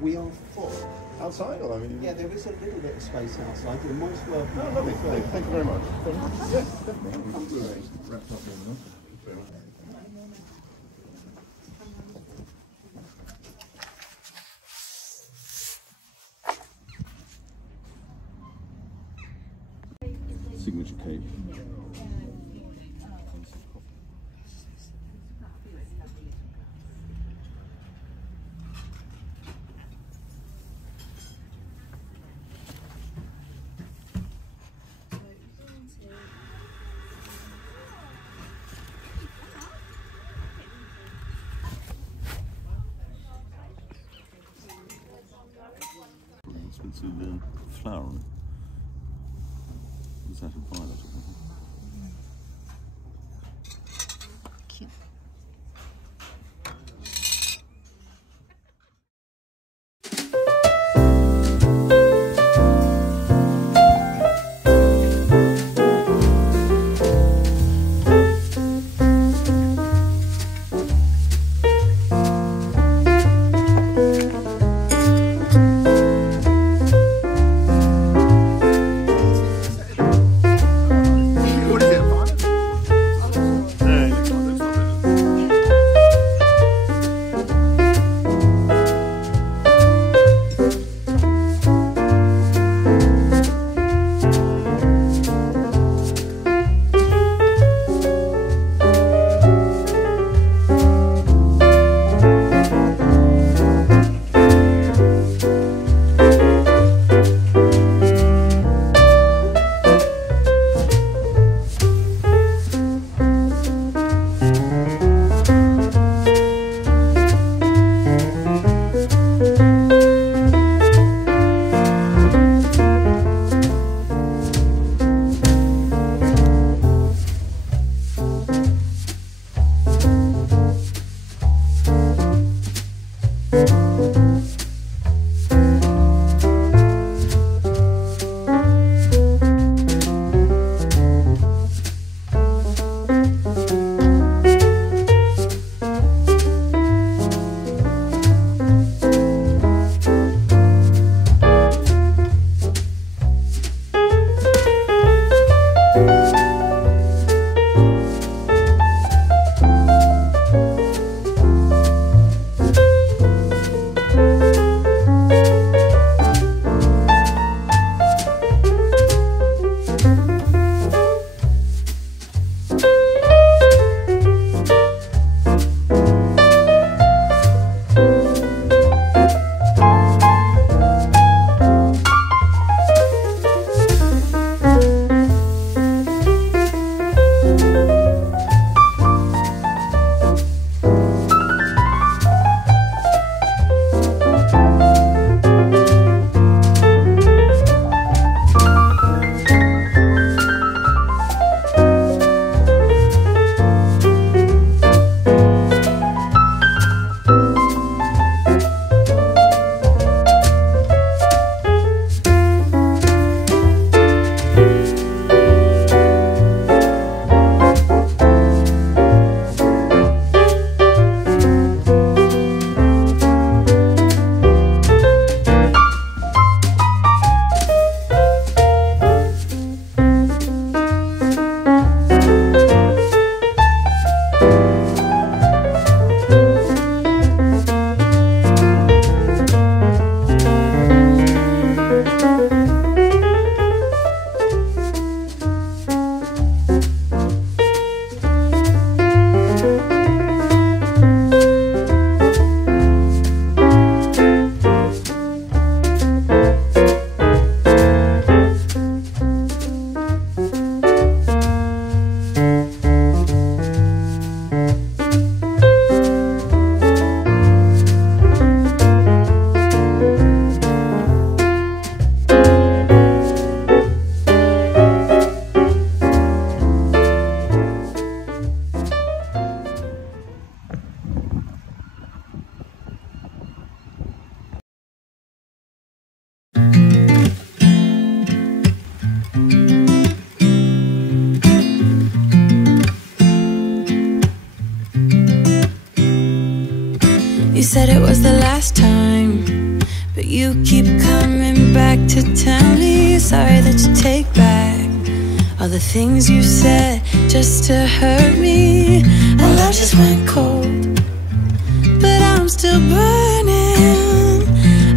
We are full. Outside, or I mean? Yeah, there is a little bit of space outside. You're most welcome. Oh, lovely. Thank you very much. Yes, definitely. Signature cake. With flower on it. Was that a violet or something? Cute. you keep coming back to tell me sorry that you take back all the things you said just to hurt me. Our love just went cold, but I'm still burning.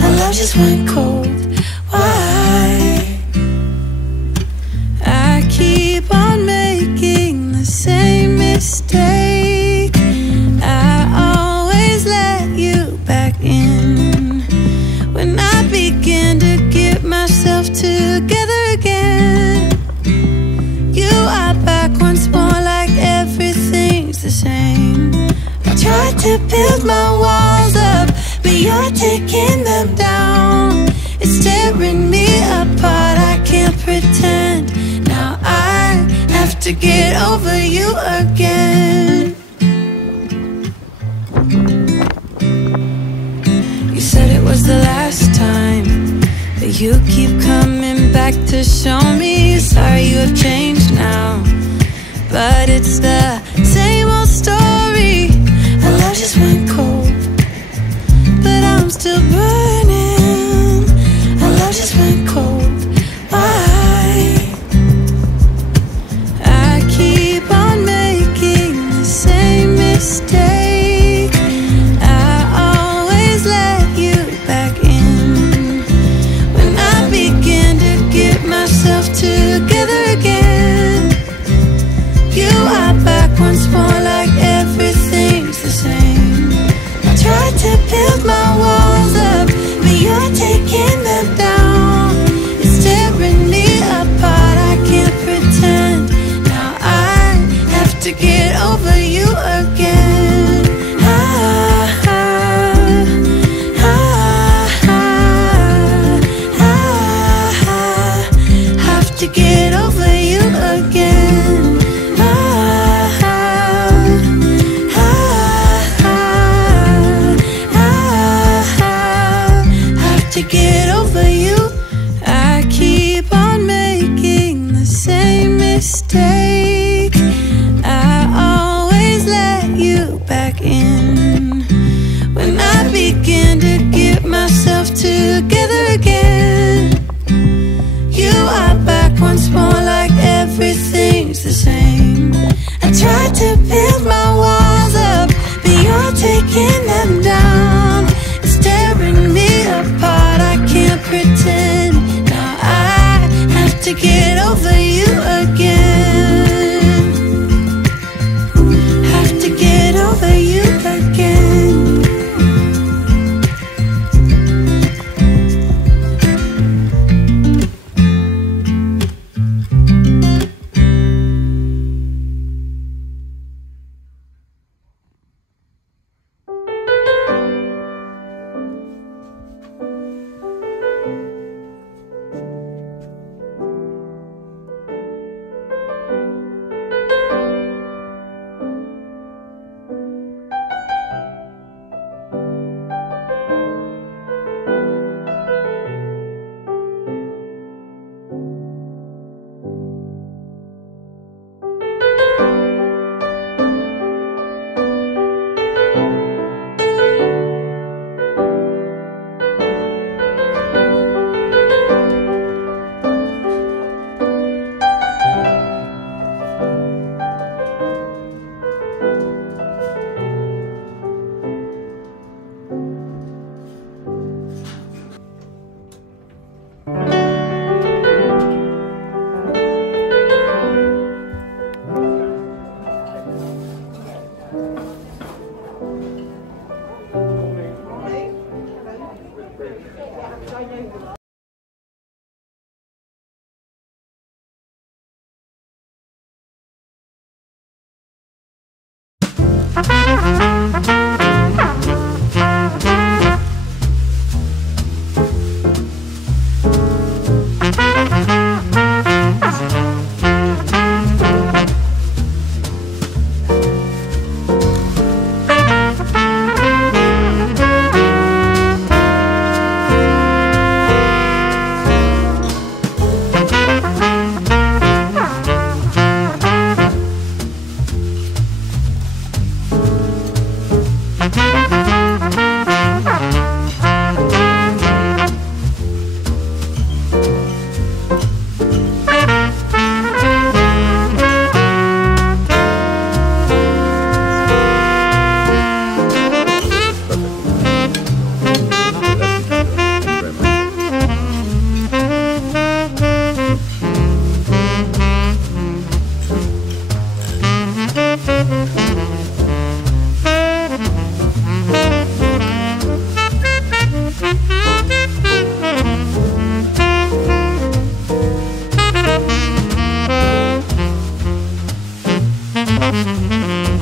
Our love just went cold. Why? I keep on making the same mistake. I always let you back in when I begin to get myself together again. You are back once more like everything's the same. I tried to build my walls up, but you're taking them down. It's tearing me apart, I can't pretend. Now I have to get over you again. You said it was the last time, but you keep coming back to show me sorry you have changed now. But it's the same old story. Our love just went cold, but I'm still burning. Our love just went cold. Why? I keep on making the same mistake. I always let you back in when I begin to get myself together again. You are back once more like everything's the same. I tried to build my walls up, but you're taking them down. It's tearing me apart, I can't pretend. Now I have to get over you again. Have to get over you again. To get over you, I keep on making the same mistake. I always let you back in when I begin to get myself together again. You are back once more like everything's the same. I tried to build my walls up, but you're taking them down. It's tearing me apart, I can't pretend. Now I have to get over you again. Have to get over you again. Thank